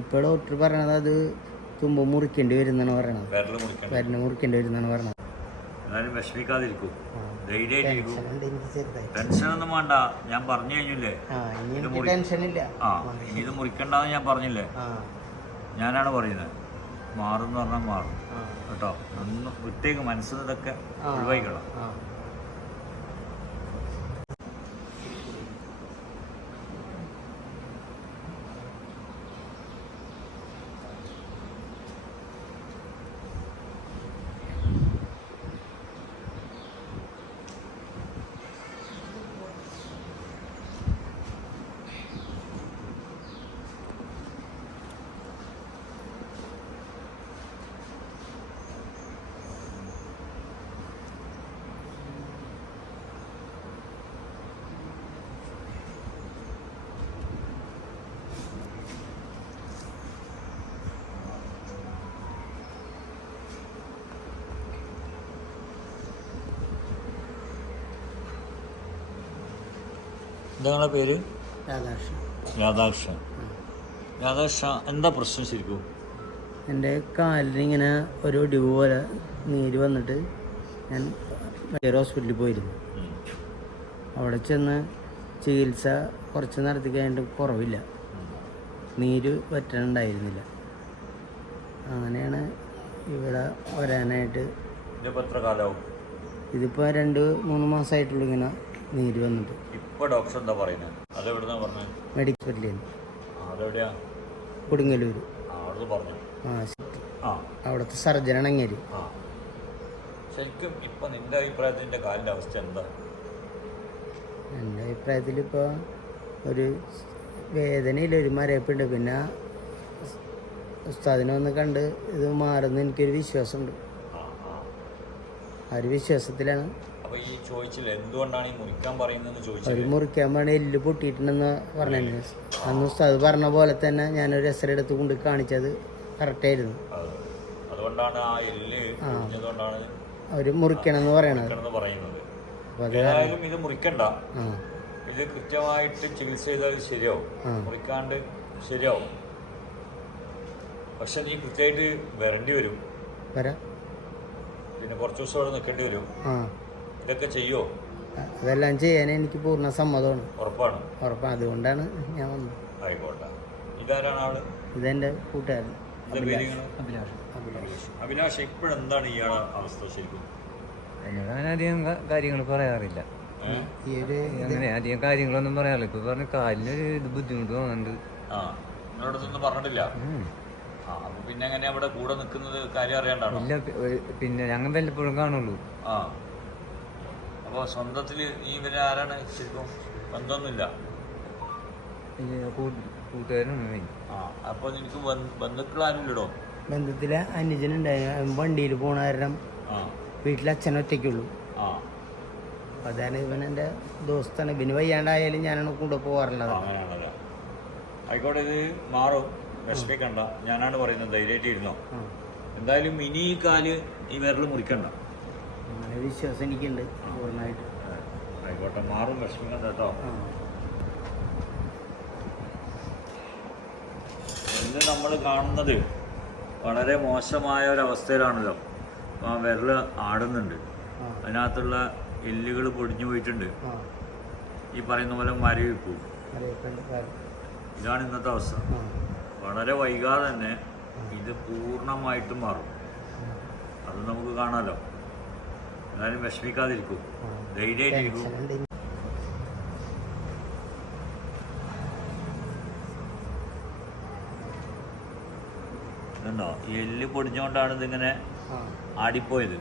ഇപ്പോൾ ഡോക്ടർ പറയണത് അത് തുമ്പ മുറിക്കേണ്ടി വരുന്നാണ് പറയണത്. വരണ മുറിക്കണം മുറിക്കേണ്ടി വരുന്നാണ് പറയണത്. എന്നാലും വിഷമിക്കാതിരിക്കും. ധൈര്യമായിട്ടിരിക്കും ടെൻഷനുണ്ട് എനിക്ക് ടെൻഷനൊന്നും വേണ്ട. ഞാൻ പറഞ്ഞു കഴിഞ്ഞില്ലേ? ആ ഇനി ഇത് മുറിക്കണ്ടെന്ന് ഞാൻ പറഞ്ഞില്ലേ? ഞാനാണ് പറയുന്നത്. മാറും എന്ന് പറഞ്ഞാൽ മാറും. കേട്ടോ? ഒന്ന് വിട്ടേക്ക് മനസ്സിൽ ഇതൊക്കെ. ഒഴിവായിക്കണം എന്താ നിങ്ങളെ പേര്? രാധാകൃഷ്ണൻ. രാധാകൃഷ്ണൻ. രാധാകൃഷ്ണ എന്താ പ്രശ്നം ശരിക്കും? എന്റെ കാലിന് ഇങ്ങനെ ഒരു ഡ്യൂ പോലെ നീര് വന്നിട്ട് ഞാൻ മറ്റൊരു ഹോസ്പിറ്റലിൽ പോയിരുന്നു. അവിടെ ചെന്ന് ചികിത്സ കുറച്ച് നടത്തി കഴിഞ്ഞിട്ട് കുറവില്ല. നീര് പറ്റാനുണ്ടായിരുന്നില്ല അങ്ങനെയാണ് ഇവിടെ വരാനായിട്ട് ഇതിപ്പോൾ രണ്ട് മൂന്ന് മാസമായിട്ടുള്ളൂ ഇങ്ങനെ നീര് വന്നത് ഇപ്പോൾ ഡോക്ടർ എന്താ പറയുന്നത് അതെവിടുന്നാ പറഞ്ഞത് ആ, അതെവിടെയാ? കൊടുങ്ങല്ലൂർ അവിടുന്ന് പറഞ്ഞു. ആ ആ. അവിടുത്തെ സർജനാണ് അങ്ങേര് ആ. ശരിക്കും ഇപ്പൊ നിന്റെ അഭിപ്രായത്തിൽ കാലിന്റെ അവസ്ഥ എന്താ? എന്റെ അഭിപ്രായത്തിൽ ഇപ്പോൾ ഒരു വേദനയില്ല ഒരു മരയപ്പുണ്ട്. പിന്നെ ഉസ്താദിനെ ഒന്ന് കണ്ട് ഇത് മാറുന്ന എനിക്കൊരു വിശ്വാസമുണ്ട്. ആ ഒരു വിശ്വാസത്തിലാണ് അപ്പൊ ഈ ചോദിച്ചില്ല എന്തുകൊണ്ടാണ് ഈ മുറിക്കാൻ പറയുന്നതെന്ന് ഒരു ചോദിച്ചില്ല മുറിക്കാൻ വേണ്ടി എല്ല് പൊട്ടിയിട്ടുണ്ടെന്ന് പറഞ്ഞു അന്ന് അത് പറഞ്ഞ പോലെ തന്നെ ഞാനൊരു എസ് എടുത്ത് കൊണ്ട് കാണിച്ചത് കറക്റ്റായിരുന്നു ആയിരുന്നു. അതുകൊണ്ടാണ് ആ എല്ല് കുഞ്ഞതുകൊണ്ടാണ് അവർ മുറിക്കണമെന്ന് പറയണത്. മുറിക്കണമെന്ന് പറയുന്നത്. അപ്പോൾ അത് ഏതായാലും ഇത് മുറിക്കണ്ട. ആ. ഇത് കൃത്യമായിട്ട് ചികിത്സ ചെയ്താൽ ശരിയാവും. ആ. മുറിക്കാണ്ട് ശരിയാവും. പക്ഷെ നീ കൃത്യമായിട്ട് വരേണ്ടി വരും. വരാം. പിന്നെ കുറച്ച് ദിവസം അവിടെ നിൽക്കേണ്ടി വരും. ആ. ഇതൊക്കെ ചെയ്യോ? അതെല്ലാം ചെയ്യാൻ എനിക്ക് പൂർണ സമ്മതമാണ്. ഉറപ്പാണ്. ഉറപ്പാണ്. അതുകൊണ്ടാണ് ഞാൻ വന്നത്. ആയിക്കോട്ടെ. ഇതാരാണ് ആൾ? ഇതെന്റെ കൂട്ടുകാരൻ? അഭിലാഷ്. അഭിലാഷ്. അഭിലാഷ്. ഇപ്പോഴെന്താണ് ഇയാളെ അവസ്ഥ ശരിക്കും? എന്നോട് അങ്ങനെ അധികം കാര്യങ്ങൾ പറയാറില്ല? അങ്ങനെ അധികം കാര്യങ്ങളൊന്നും പറയാറില്ല. ഇപ്പൊ പറഞ്ഞ കാലിന് ഒരു ഇത് ബുദ്ധിമുട്ട് തോന്നുന്നുണ്ട്. ആ നിങ്ങളോടൊന്നും പറഞ്ഞിട്ടില്ല? ആ പിന്നെ എങ്ങനെ അവിടെ കൂടെ നിൽക്കുന്നത്? കാര്യം അറിയാണ്ടാണോ? ഇല്ല പിന്നെ ഞങ്ങൾ വല്ലപ്പോഴും കാണുള്ളൂ. ആ. അപ്പോൾ സ്വന്തത്തിൽ ഈ വില ആരാണ് ശരിക്കും? ബന്ധമൊന്നുമില്ല. മെയിൻ. ആ അപ്പോൾ നിനക്ക് ബന്ധുക്കൾ ആരുമില്ലടോ? ബന്ധത്തിലെ അനുജനുണ്ടായിരുന്നു വണ്ടിയിൽ പോണ കാരണം വീട്ടിൽ അച്ഛൻ ഒറ്റയ്ക്കുള്ളൂ. ആ. അതാണ് ഇവൻ എന്റെ ദോസ്താണ്. ഇവന് വയ്യാണ്ടായാലും ഞാനാണ് കൂടെ പോകാറുള്ളത് ആയിക്കോട്ടെ ഇത് മാറും. വിഷമിക്കണ്ട. ഞാനാണ് പറയുന്നത്. ധൈര്യമായിട്ട് ഇരുന്നോ. എന്തായാലും ഇനി ഈ കാൽ ഈ വിരൽ മുറിക്കണ്ട. അങ്ങനെ വിശ്വാസം എനിക്കുണ്ട്. പൂർണമായിട്ട്. ആയിക്കോട്ടെ മാറും വിഷമിക്കണ്ട കേട്ടോ. ഇന്ന് നമ്മൾ കാണുന്നത് വളരെ മോശമായ ഒരു അവസ്ഥയിലാണല്ലോ. അപ്പോൾ ആ വിരൽ ആടുന്നുണ്ട്. അതിനകത്തുള്ള എല്ലുകൾ പൊടിഞ്ഞു പോയിട്ടുണ്ട്. ഈ പറയുന്ന പോലെ മരവിപ്പൂ ഇതാണ് ഇന്നത്തെ അവസ്ഥ. വളരെ വൈകാതെ തന്നെ ഇത് പൂർണമായിട്ടും മാറും. അത് നമുക്ക് കാണാമല്ലോ എന്നാലും വിഷമിക്കാതിരിക്കും ധൈര്യമായിട്ടിരിക്കും ണ്ടോ. എല്ല് പൊടിഞ്ഞുകൊണ്ടാണ് ഇതിങ്ങനെ ആടിപ്പോയത്.